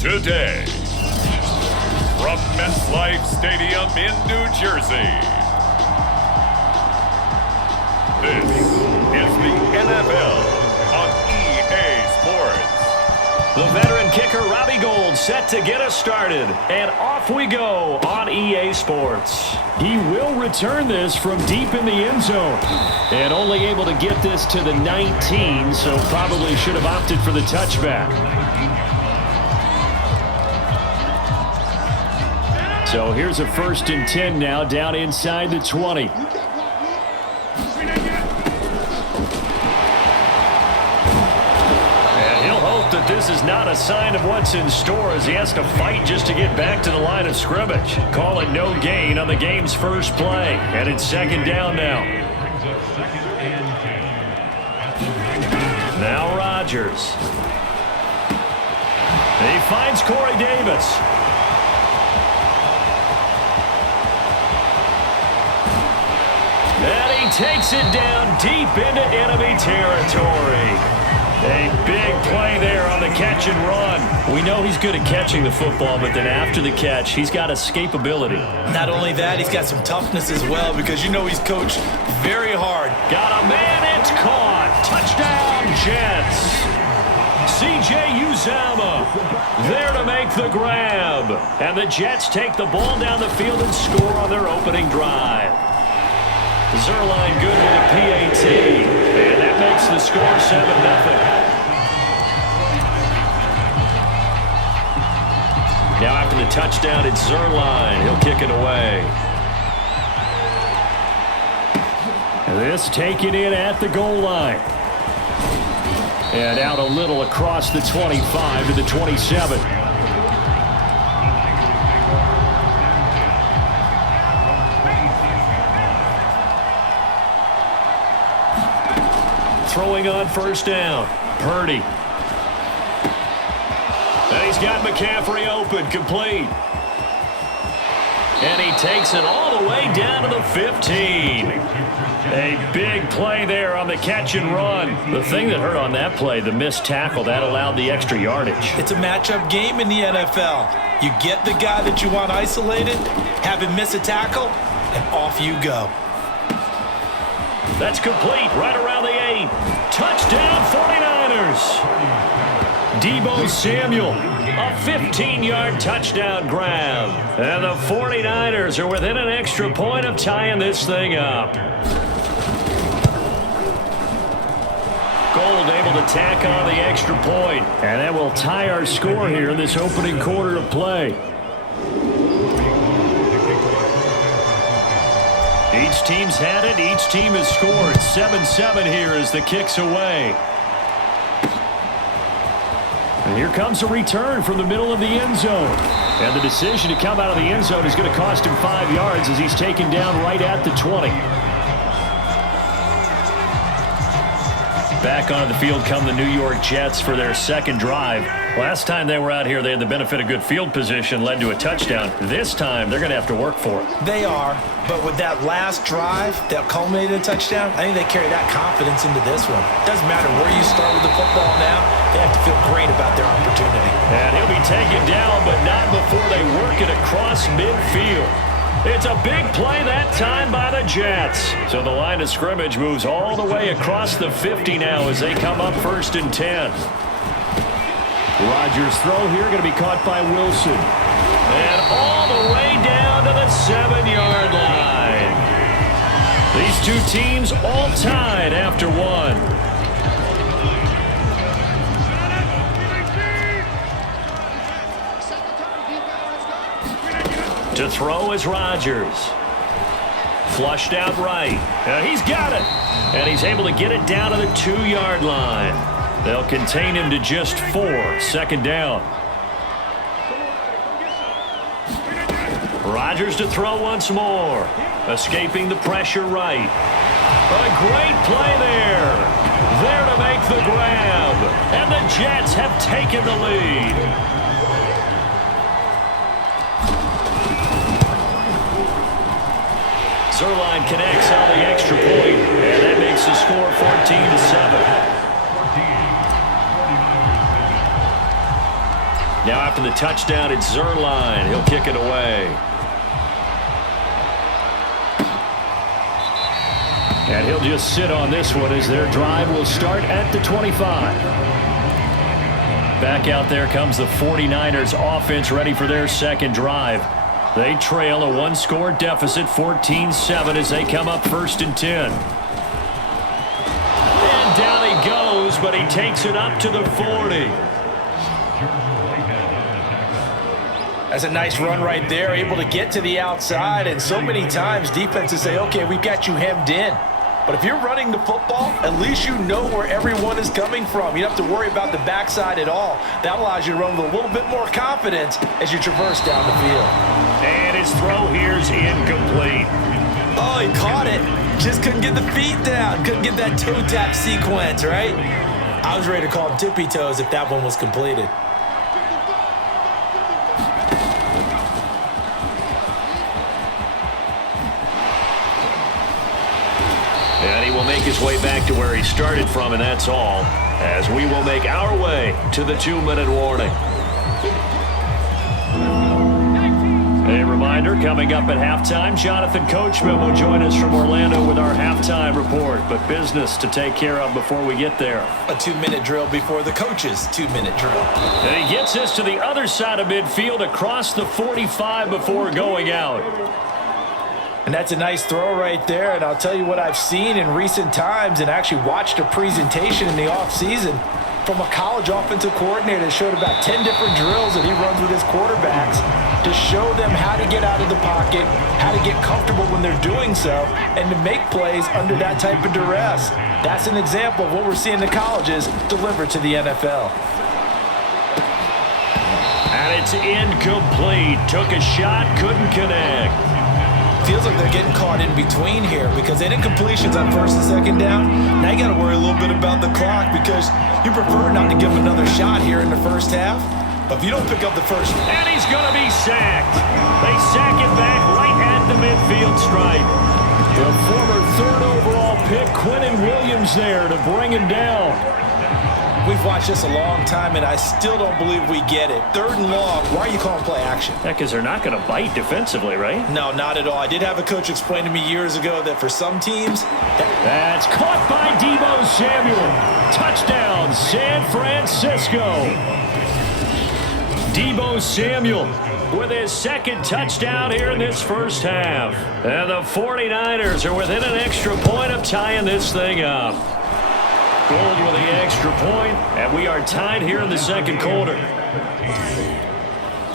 Today, from MetLife Stadium in New Jersey, this is the NFL on EA Sports. The veteran kicker Robbie Gould set to get us started, and off we go on EA Sports. He will return this from deep in the end zone, and only able to get this to the 19, so probably should have opted for the touchback. So here's a 1st and 10 now, down inside the 20. And he'll hope that this is not a sign of what's in store as he has to fight just to get back to the line of scrimmage. Call it no gain on the game's first play, and it's 2nd down now. Now Rodgers. He finds Corey Davis. And he takes it down deep into enemy territory. A big play there on the catch and run. We know he's good at catching the football, but then after the catch, he's got escapability. Not only that, he's got some toughness as well because you know he's coached very hard. Got a man, it's caught. Touchdown, Jets. C.J. Uzomah there to make the grab. And the Jets take the ball down the field and score on their opening drive. Zuerlein good with a PAT, and that makes the score 7-0. Now after the touchdown, it's Zuerlein. He'll kick it away. This taken in at the goal line. And out a little across the 25 to the 27. Throwing on 1st down. Purdy. And he's got McCaffrey open, complete. And he takes it all the way down to the 15. A big play there on the catch and run. The thing that hurt on that play, the missed tackle, that allowed the extra yardage. It's a matchup game in the NFL. You get the guy that you want isolated, have him miss a tackle, and off you go. That's complete, right around the 8. Touchdown, 49ers. Deebo Samuel, a 15-yard touchdown grab. And the 49ers are within an extra point of tying this thing up. Gould able to tack on the extra point. And that will tie our score here in this opening quarter of play. Each team's had it. Each team has scored. 7-7 here as the kick's away. And here comes a return from the middle of the end zone. And the decision to come out of the end zone is going to cost him 5 yards as he's taken down right at the 20. Back onto the field come the New York Jets for their 2nd drive. Last time they were out here, they had the benefit of good field position, led to a touchdown. This time, they're going to have to work for it. They are, but with that last drive that culminated in a touchdown, I think they carry that confidence into this one. Doesn't matter where you start with the football now, they have to feel great about their opportunity. And he'll be taken down, but not before they work it across midfield. It's a big play that time by the Jets. So the line of scrimmage moves all the way across the 50 now as they come up 1st and 10. Rodgers' throw here going to be caught by Wilson. And all the way down to the 7-yard line. These two teams all tied after one. To throw is Rodgers. Flushed out right. He's got it. And he's able to get it down to the 2-yard line. They'll contain him to just 4. 2nd down. Rodgers to throw once more. Escaping the pressure right. A great play there. There to make the grab. And the Jets have taken the lead. Zuerlein connects on the extra point, and that makes the score 14-7. Now after the touchdown, it's Zuerlein. He'll kick it away. And he'll just sit on this one as their drive will start at the 25. Back out there comes the 49ers offense ready for their second drive. They trail a one-score deficit, 14-7, as they come up 1st and 10. And down he goes, but he takes it up to the 40. That's a nice run right there, able to get to the outside, and so many times defenses say, okay, we've got you hemmed in. But if you're running the football, at least you know where everyone is coming from. You don't have to worry about the backside at all. That allows you to run with a little bit more confidence as you traverse down the field. And his throw here's incomplete. Oh, he caught it. Just couldn't get the feet down. Couldn't get that toe tap sequence, right? I was ready to call him tippy toes if that one was completed. And he will make his way back to where he started from, and that's all, as we will make our way to the 2-minute warning. A reminder, coming up at halftime, Jonathan Coachman will join us from Orlando with our halftime report, but business to take care of before we get there. A 2-minute drill before the coach's 2-minute drill. And he gets us to the other side of midfield across the 45 before going out. And that's a nice throw right there, and I'll tell you what I've seen in recent times and actually watched a presentation in the offseason from a college offensive coordinator that showed about 10 different drills that he runs with his quarterbacks to show them how to get out of the pocket, how to get comfortable when they're doing so, and to make plays under that type of duress. That's an example of what we're seeing the colleges deliver to the NFL. And it's incomplete. Took a shot, couldn't connect. Feels like they're getting caught in between here because they did completions on 1st and 2nd down. Now you got to worry a little bit about the clock because you prefer not to give them another shot here in the first half. But if you don't pick up the first... And he's going to be sacked. They sack him back right at the midfield stripe. The former 3rd overall pick, Quinnen Williams, there to bring him down. We've watched this a long time, and I still don't believe we get it. 3rd and long, why are you calling play action? Yeah, because they're not going to bite defensively, right? No, not at all. I did have a coach explain to me years ago that for some teams... That's caught by Deebo Samuel. Touchdown, San Francisco. Deebo Samuel with his 2nd touchdown here in this first half. And the 49ers are within an extra point of tying this thing up. Gold with the extra point, and we are tied here in the 2nd quarter.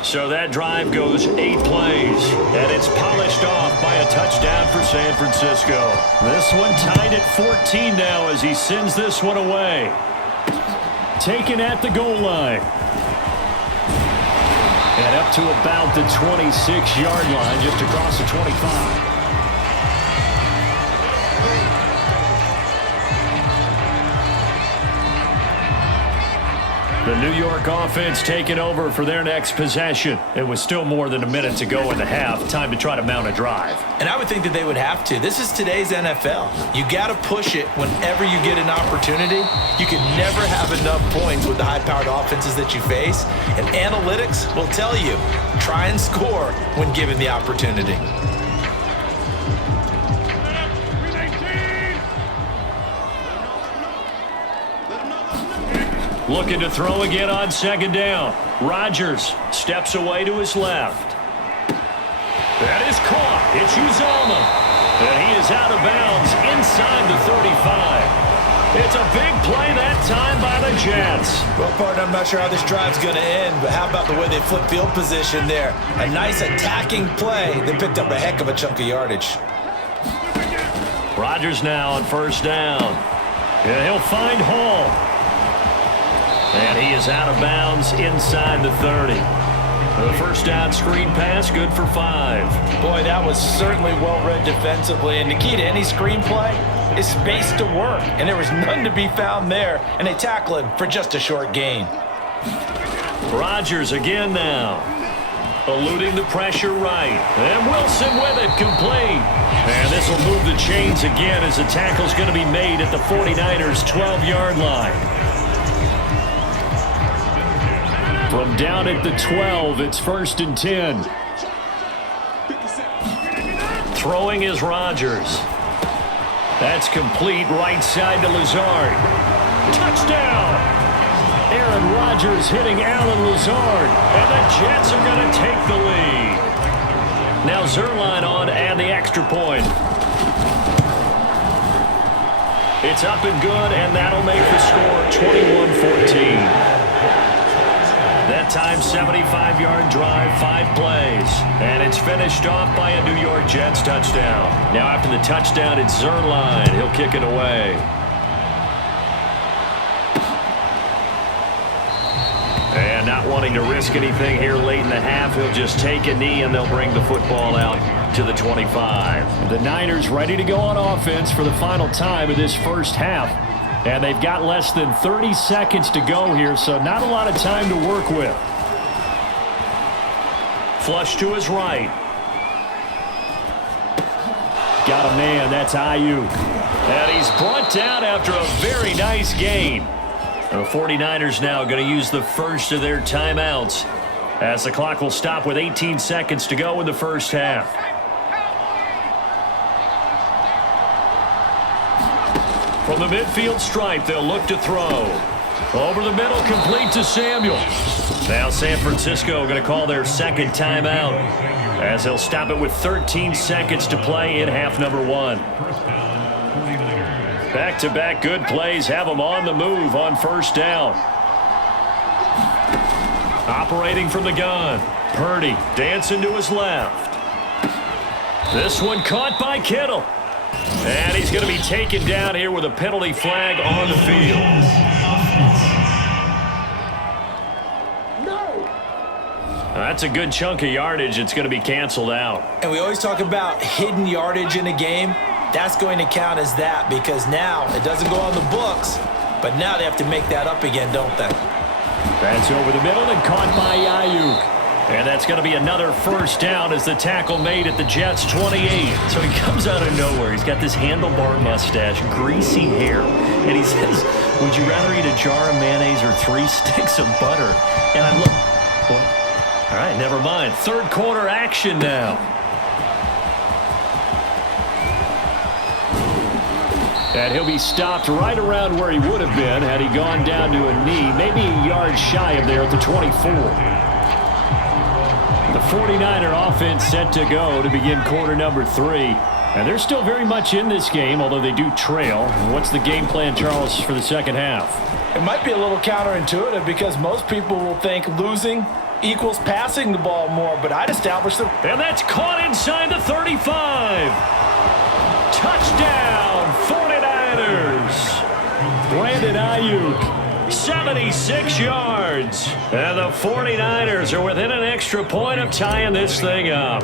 So that drive goes 8 plays, and it's polished off by a touchdown for San Francisco. This one tied at 14 now as he sends this one away. Taken at the goal line. And up to about the 26-yard line, just across the 25. The New York offense taking over for their next possession. It was still more than a minute to go in the half. Time to try to mount a drive. And I would think that they would have to. This is today's NFL. You got to push it whenever you get an opportunity. You can never have enough points with the high-powered offenses that you face. And analytics will tell you, try and score when given the opportunity. Looking to throw again on 2nd down. Rodgers steps away to his left. That is caught. It's Uzomah. And he is out of bounds inside the 35. It's a big play that time by the Jets. Well, partner, I'm not sure how this drive's going to end, but how about the way they flip field position there? A nice attacking play. They picked up a heck of a chunk of yardage. Rodgers now on 1st down. And he'll find Hall. And he is out of bounds inside the 30. The 1st down screen pass, good for 5. Boy, that was certainly well-read defensively. And the key to any screen play is space to work. And there was none to be found there. And they tackle him for just a short gain. Rodgers again now. Eluding the pressure right. And Wilson with it, complete. And this will move the chains again as the tackle's going to be made at the 49ers' 12-yard line. From down at the 12, it's 1st and 10. Throwing is Rodgers. That's complete right side to Lazard. Touchdown! Aaron Rodgers hitting Allen Lazard. And the Jets are going to take the lead. Now Zuerlein on and the extra point. It's up and good, and that'll make the score 21-14. That time, 75-yard drive, 5 plays. And it's finished off by a New York Jets touchdown. Now after the touchdown, it's Zuerlein. He'll kick it away. And not wanting to risk anything here late in the half, he'll just take a knee, and they'll bring the football out to the 25. The Niners ready to go on offense for the final time of this first half. And they've got less than 30 seconds to go here, so not a lot of time to work with. Flush to his right. Got a man, that's Ayuk. And he's brought down after a very nice gain. The 49ers now going to use the first of their timeouts as the clock will stop with 18 seconds to go in the first half. From the midfield stripe, they'll look to throw. Over the middle, complete to Samuel. Now San Francisco going to call their second timeout as they'll stop it with 13 seconds to play in half number 1. Back-to-back good plays have them on the move on first down. Operating from the gun. Purdy dancing to his left. This one caught by Kittle. And he's going to be taken down here with a penalty flag on the field. That's a good chunk of yardage. It's going to be canceled out. And we always talk about hidden yardage in a game. That's going to count as that because now it doesn't go on the books, but now they have to make that up again, don't they? That's over the middle and caught by Ayuk. And that's going to be another first down as the tackle made at the Jets' 28. So he comes out of nowhere. He's got this handlebar mustache, greasy hair. And he says, would you rather eat a jar of mayonnaise or 3 sticks of butter? And I look, what? All right, never mind. Third quarter action now. And he'll be stopped right around where he would have been had he gone down to a knee, maybe a yard shy of there at the 24. The 49er offense set to go to begin quarter number 3. And they're still very much in this game, although they do trail. What's the game plan, Charles, for the second half? It might be a little counterintuitive because most people will think losing equals passing the ball more, but I'd establish them. And that's caught inside the 35. Touchdown, 49ers. Brandon Ayuk, 76 yards. And the 49ers are within an extra point of tying this thing up.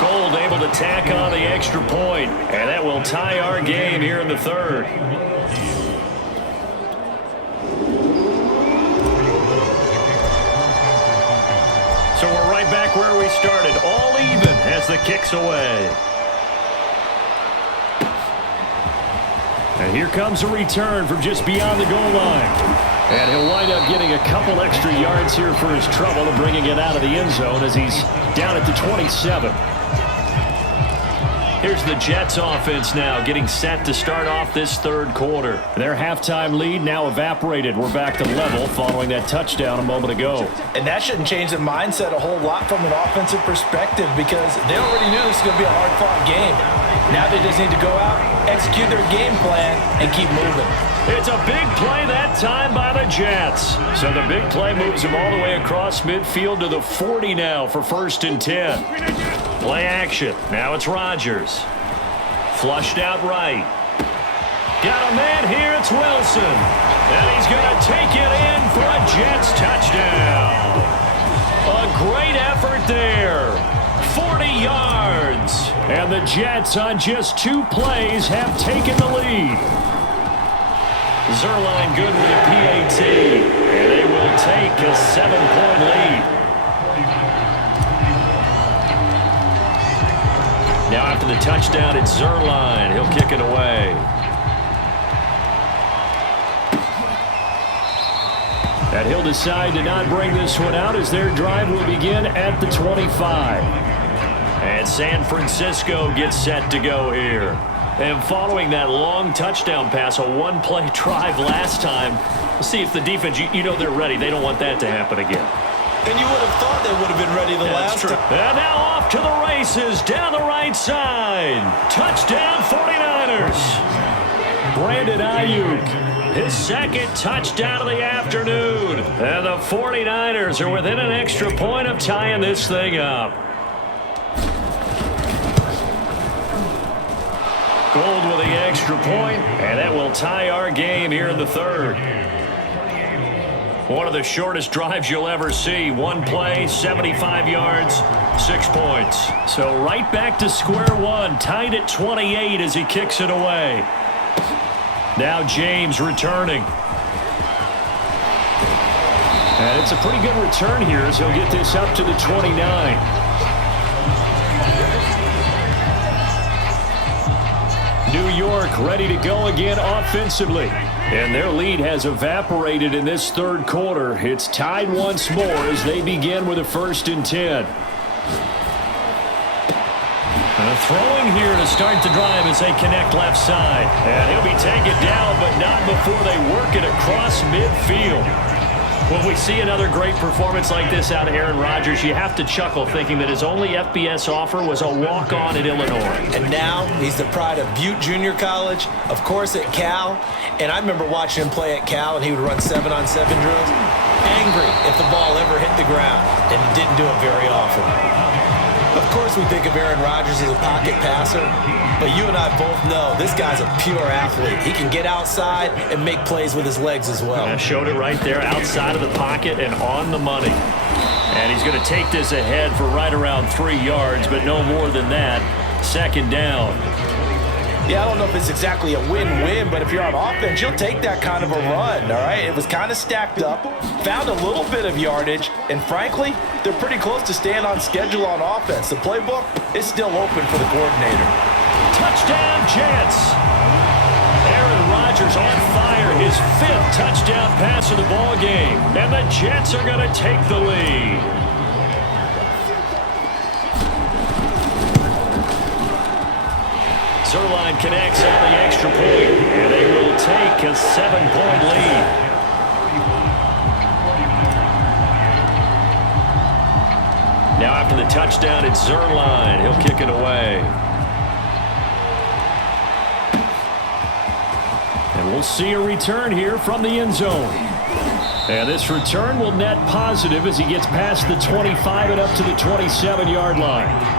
Gold able to tack on the extra point, and that will tie our game here in the third. So we're right back where we started, all even as the kick's away. And here comes a return from just beyond the goal line. And he'll wind up getting a couple extra yards here for his trouble and bringing it out of the end zone as he's down at the 27. Here's the Jets offense now getting set to start off this third quarter. Their halftime lead now evaporated. We're back to level following that touchdown a moment ago. And that shouldn't change their mindset a whole lot from an offensive perspective because they already knew this was going to be a hard-fought game. Now they just need to go out, execute their game plan, and keep moving. It's a big play that time by the Jets. So the big play moves them all the way across midfield to the 40 now for 1st and 10. Play action. Now it's Rodgers. Flushed out right. Got a man here. It's Wilson. And he's going to take it in for a Jets touchdown. A great effort there. 40 yards. And the Jets on just 2 plays have taken the lead. Zuerlein good with a PAT. And they will take a 7-point lead. Now after the touchdown, it's Zuerlein. He'll kick it away. And he'll decide to not bring this one out as their drive will begin at the 25. And San Francisco gets set to go here. And following that long touchdown pass, a one-play drive last time, we'll see if the defense, you know they're ready. They don't want that to happen again. And you would have thought they would have been ready the last time. And now off to the races down the right side. Touchdown 49ers. Brandon Ayuk, his second touchdown of the afternoon. And the 49ers are within an extra point of tying this thing up. Gold with the extra point, and that will tie our game here in the third. One of the shortest drives you'll ever see. One play, 75 yards, 6 points. So right back to square one, tied at 28 as he kicks it away. Now James returning. And it's a pretty good return here as he'll get this up to the 29. New York ready to go again offensively. And their lead has evaporated in this third quarter. It's tied once more as they begin with a 1st and 10. Throwing here to start the drive as they connect left side. And he'll be taken down, but not before they work it across midfield. When we see another great performance like this out of Aaron Rodgers, you have to chuckle thinking that his only FBS offer was a walk-on at Illinois. And now he's the pride of Butte Junior College, of course at Cal. And I remember watching him play at Cal, and he would run 7-on-7 drills. Angry if the ball ever hit the ground, and he didn't do it very often. Of course we think of Aaron Rodgers as a pocket passer, but you and I both know this guy's a pure athlete. He can get outside and make plays with his legs as well. I showed it right there, outside of the pocket and on the money. And he's going to take this ahead for right around 3 yards, but no more than that. 2nd down. Yeah, I don't know if it's exactly a win-win, but if you're on offense, you'll take that kind of a run, all right? It was kind of stacked up, found a little bit of yardage, and frankly, they're pretty close to staying on schedule on offense. The playbook is still open for the coordinator. Touchdown, Jets! Aaron Rodgers on fire, his 5th touchdown pass of the ball game, and the Jets are going to take the lead. Zuerlein connects on the extra point, and they will take a 7-point lead. Now after the touchdown, it's Zuerlein. He'll kick it away. And we'll see a return here from the end zone. And this return will net positive as he gets past the 25 and up to the 27-yard line.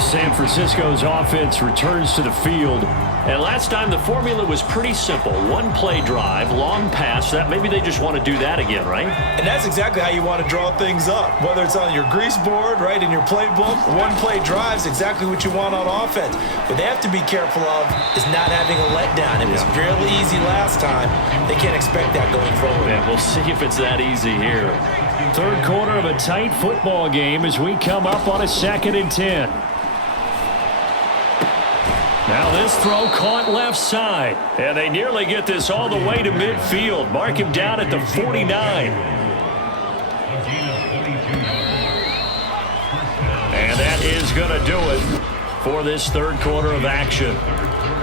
San Francisco's offense returns to the field. And last time the formula was pretty simple. One play drive, long pass. That maybe they just want to do that again, right? And that's exactly how you want to draw things up. Whether it's on your grease board, right, in your playbook, one play drive is exactly what you want on offense. What they have to be careful of is not having a letdown. It was fairly easy last time. They can't expect that going forward. Yeah, we'll see if it's that easy here. Third quarter of a tight football game as we come up on a 2nd and 10. Now this throw caught left side. And they nearly get this all the way to midfield. Mark him down at the 49. And that is going to do it for this third quarter of action.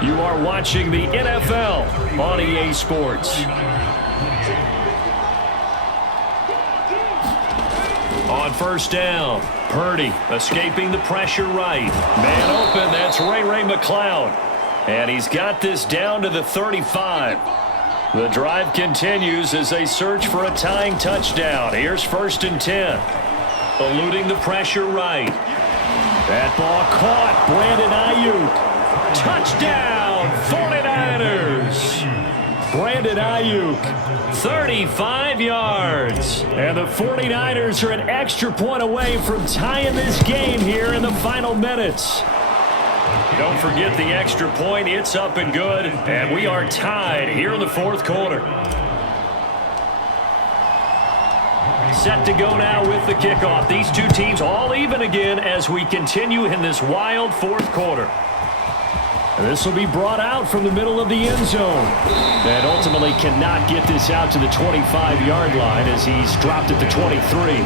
You are watching the NFL on EA Sports. On 1st down, Purdy escaping the pressure right. Man open, that's Ray McCloud. And he's got this down to the 35. The drive continues as they search for a tying touchdown. Here's 1st and 10. Eluding the pressure right. That ball caught. Brandon Ayuk. Touchdown, 49ers. Brandon Ayuk, 35 yards. And the 49ers are an extra point away from tying this game here in the final minutes. Don't forget the extra point. It's up and good. And we are tied here in the 4th quarter. Set to go now with the kickoff. These two teams all even again as we continue in this wild 4th quarter. And this will be brought out from the middle of the end zone. And ultimately cannot get this out to the 25-yard line as he's dropped at the 23.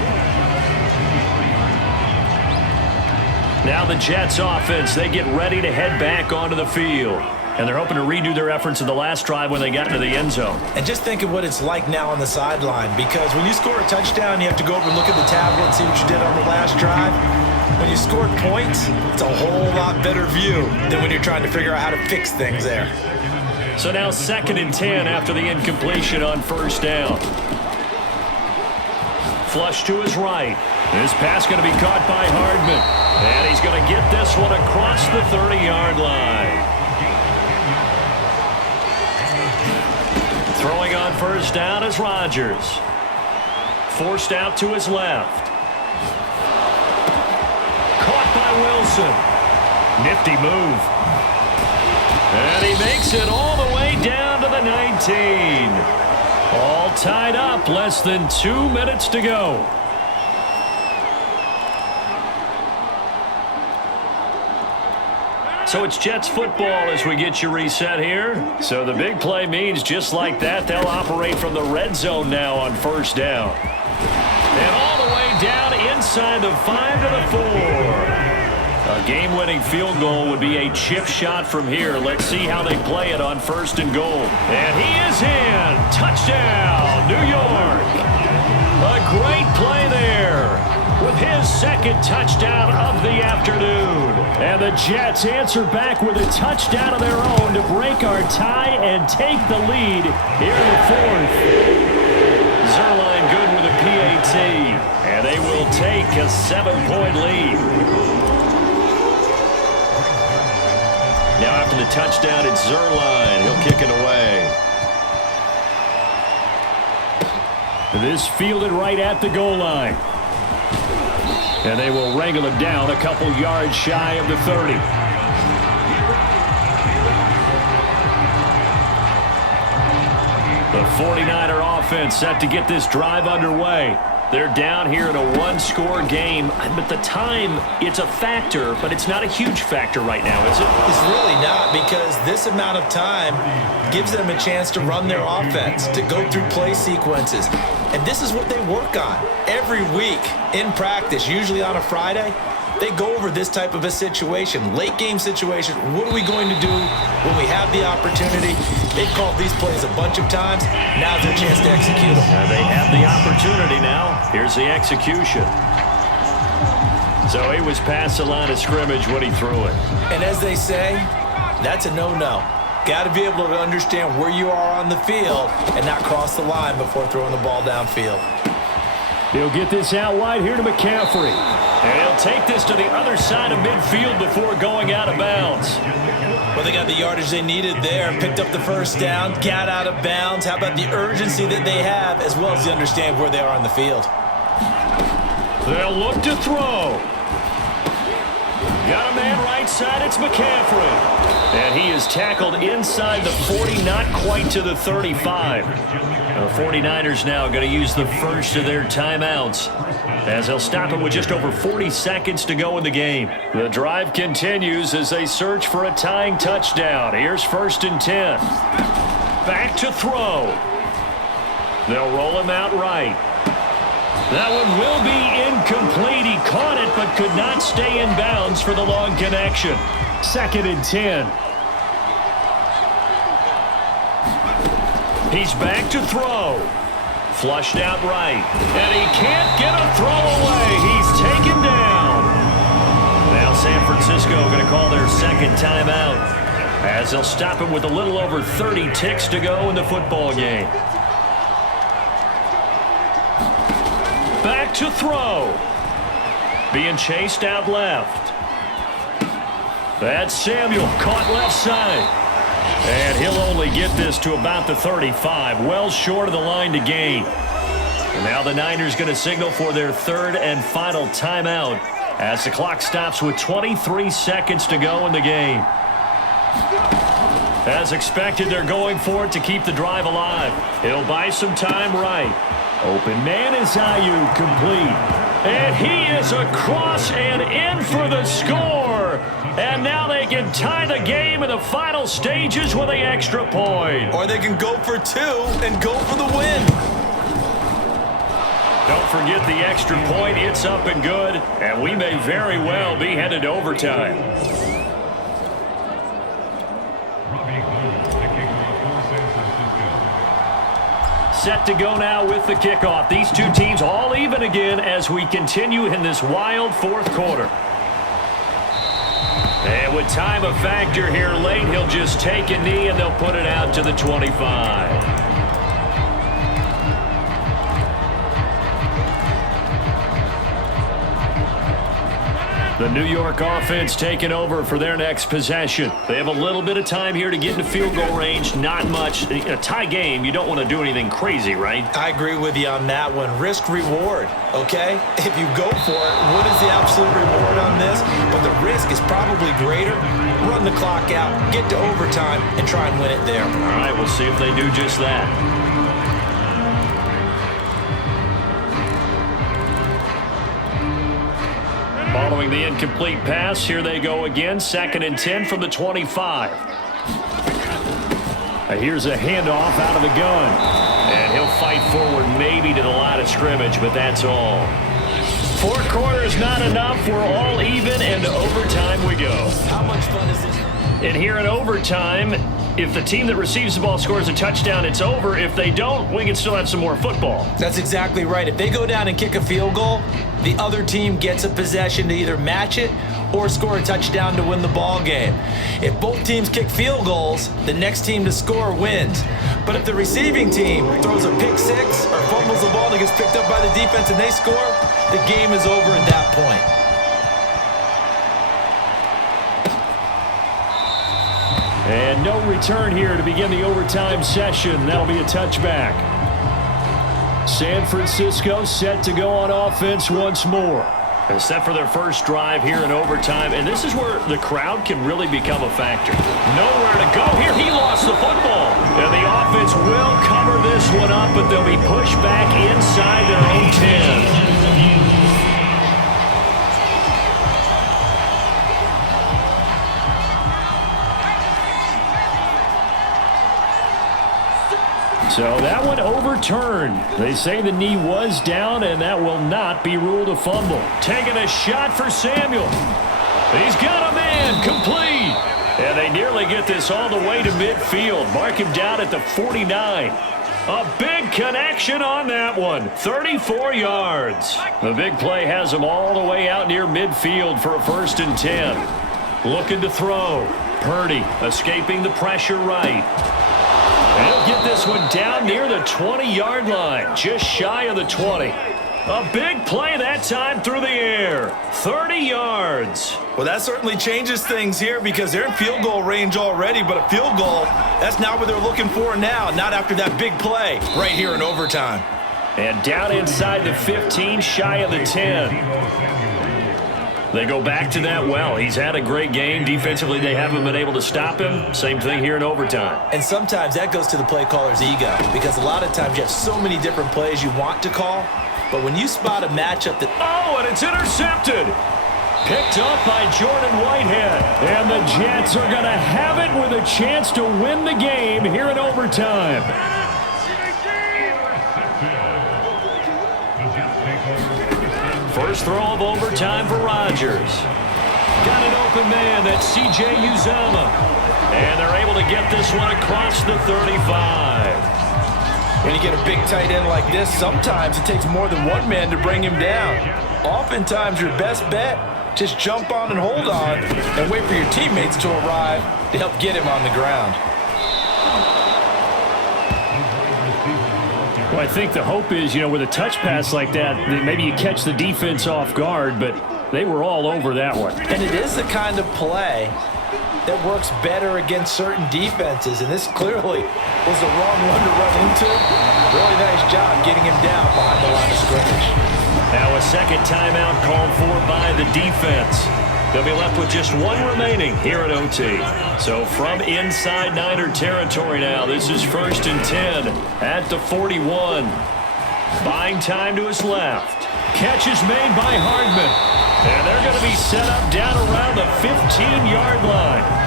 Now the Jets offense, they get ready to head back onto the field. And they're hoping to redo their efforts in the last drive when they got into the end zone. And just think of what it's like now on the sideline, because when you score a touchdown, you have to go over and look at the tablet and see what you did on the last drive. When you scored points, it's a whole lot better view than when you're trying to figure out how to fix things there. So now 2nd and 10 after the incompletion on first down. Flush to his right. This pass going to be caught by Hardman. And he's going to get this one across the 30-yard line. Throwing on first down is Rodgers. Forced out to his left. Caught by Wilson. Nifty move. And he makes it all the way down to the 19. All tied up, less than 2 minutes to go. So it's Jets football as we get you reset here. So the big play means just like that, they'll operate from the red zone now on first down. And all the way down inside the 5 to the 4. A game-winning field goal would be a chip shot from here. Let's see how they play it on 1st and goal. And he is in. Touchdown, New York. A great play there with his 2nd touchdown of the afternoon. And the Jets answer back with a touchdown of their own to break our tie and take the lead here in the 4th. Zuerlein good with a PAT, and they will take a 7-point lead. Now after the touchdown, it's Zuerlein. He'll kick it away. This fielded right at the goal line. And they will wrangle him down a couple yards shy of the 30. The 49er offense set to get this drive underway. They're down here in a one-score game, but the time, it's a factor, but it's not a huge factor right now, is it? It's really not, because this amount of time gives them a chance to run their offense, to go through play sequences. And this is what they work on every week in practice, usually on a Friday. They go over this type of a situation, late game situation. What are we going to do when we have the opportunity? They've called these plays a bunch of times. Now's their chance to execute them. Now they have the opportunity now. Here's the execution. So he was past the line of scrimmage when he threw it. And as they say, that's a no-no. Got to be able to understand where you are on the field and not cross the line before throwing the ball downfield. He'll get this out wide here to McCaffrey. And he'll take this to the other side of midfield before going out of bounds. Well, they got the yardage they needed there. Picked up the first down, got out of bounds. How about the urgency that they have, as well as the understand where they are on the field? They'll look to throw. Got a man right side, it's McCaffrey. And he is tackled inside the 40, not quite to the 35. The 49ers now going to use the first of their timeouts as they'll stop it with just over 40 seconds to go in the game. The drive continues as they search for a tying touchdown. Here's 1st and 10. Back to throw. They'll roll him out right. That one will be incomplete. He caught it but could not stay in bounds for the long connection. 2nd and 10. He's back to throw. Flushed out right. And he can't get a throw away. He's taken down. Now San Francisco going to call their 2nd timeout as they'll stop him with a little over 30 ticks to go in the football game. Back to throw. Being chased out left. That's Samuel, caught left side. And he'll only get this to about the 35, well short of the line to gain. And now the Niners going to signal for their 3rd and final timeout as the clock stops with 23 seconds to go in the game. As expected, they're going for it to keep the drive alive. He'll buy some time right. Open man is Ayuk, complete. And he is across and in for the score. And now they can tie the game in the final stages with the extra point. Or they can go for two and go for the win. Don't forget the extra point. It's up and good. And we may very well be headed to overtime. Set to go now with the kickoff. These two teams all even again as we continue in this wild fourth quarter. And with time a factor here late, he'll just take a knee and they'll put it out to the 25. The New York offense taking over for their next possession. They have a little bit of time here to get into field goal range. Not much. In a tie game, you don't want to do anything crazy, right? I agree with you on that one. Risk reward, okay? If you go for it, what is the absolute reward on this? But the risk is probably greater. Run the clock out, get to overtime, and try and win it there. All right, we'll see if they do just that. Following the incomplete pass, here they go again. 2nd and 10 from the 25. Here's a handoff out of the gun. And he'll fight forward maybe to the line of scrimmage, but that's all. 4 quarters not enough. We're all even, and to overtime we go. How much fun is this? And here in overtime, if the team that receives the ball scores a touchdown, it's over. If they don't, we can still have some more football. That's exactly right. If they go down and kick a field goal, the other team gets a possession to either match it or score a touchdown to win the ball game. If both teams kick field goals, the next team to score wins. But if the receiving team throws a pick six or fumbles the ball and it gets picked up by the defense and they score, the game is over at that point. And no return here to begin the overtime session. That'll be a touchback. San Francisco set to go on offense once more. And set for their first drive here in overtime. And this is where the crowd can really become a factor. Nowhere to go here. He lost the football. And the offense will cover this one up, but they'll be pushed back inside their own 10. So that one overturned. They say the knee was down, and that will not be ruled a fumble. Taking a shot for Samuel. He's got a man, complete. And they nearly get this all the way to midfield. Mark him down at the 49. A big connection on that one. 34 yards. The big play has him all the way out near midfield for a 1st and 10. Looking to throw. Purdy escaping the pressure right. And he'll get this one down near the 20-yard line, just shy of the 20. A big play that time through the air, 30 yards. Well, that certainly changes things here because they're in field goal range already, but a field goal, that's not what they're looking for now, not after that big play right here in overtime. And down inside the 15, shy of the 10. They go back to that well. He's had a great game. Defensively, they haven't been able to stop him. Same thing here in overtime. And sometimes that goes to the play caller's ego because a lot of times you have so many different plays you want to call, but when you spot a matchup that... Oh, and it's intercepted. Picked up by Jordan Whitehead. And the Jets are going to have it with a chance to win the game here in overtime. First throw of overtime for Rodgers. Got an open man, that's C.J. Uzomah. And they're able to get this one across the 35. When you get a big tight end like this, sometimes it takes more than one man to bring him down. Oftentimes, your best bet, just jump on and hold on and wait for your teammates to arrive to help get him on the ground. Well, I think the hope is, with a touch pass like that, maybe you catch the defense off guard, but they were all over that one. And it is the kind of play that works better against certain defenses, and this clearly was the wrong one to run into. Really nice job getting him down behind the line of scrimmage. Now a second timeout called for by the defense. They'll be left with just one remaining here at OT. So from inside Niner territory now, this is 1st and 10 at the 41. Buying time to his left. Catch is made by Hardman. And they're going to be set up down around the 15-yard line.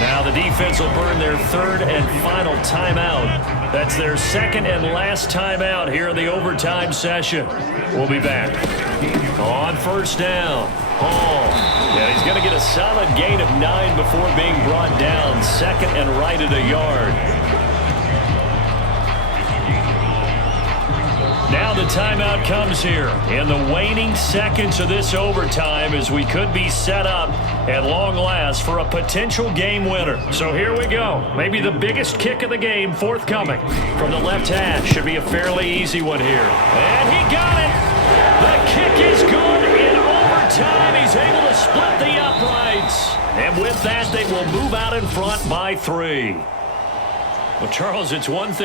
Now the defense will burn their third and final timeout. That's their second and last timeout here in the overtime session. We'll be back. On first down, Hall. And he's going to get a solid gain of 9 before being brought down. Second and right at a yard. Now the timeout comes here in the waning seconds of this overtime as we could be set up at long last for a potential game winner. So here we go. Maybe the biggest kick of the game forthcoming from the left hash. Should be a fairly easy one here. And he got it. The kick is good in overtime. He's able to split the uprights. And with that, they will move out in front by 3. Well, Charles, it's one thing.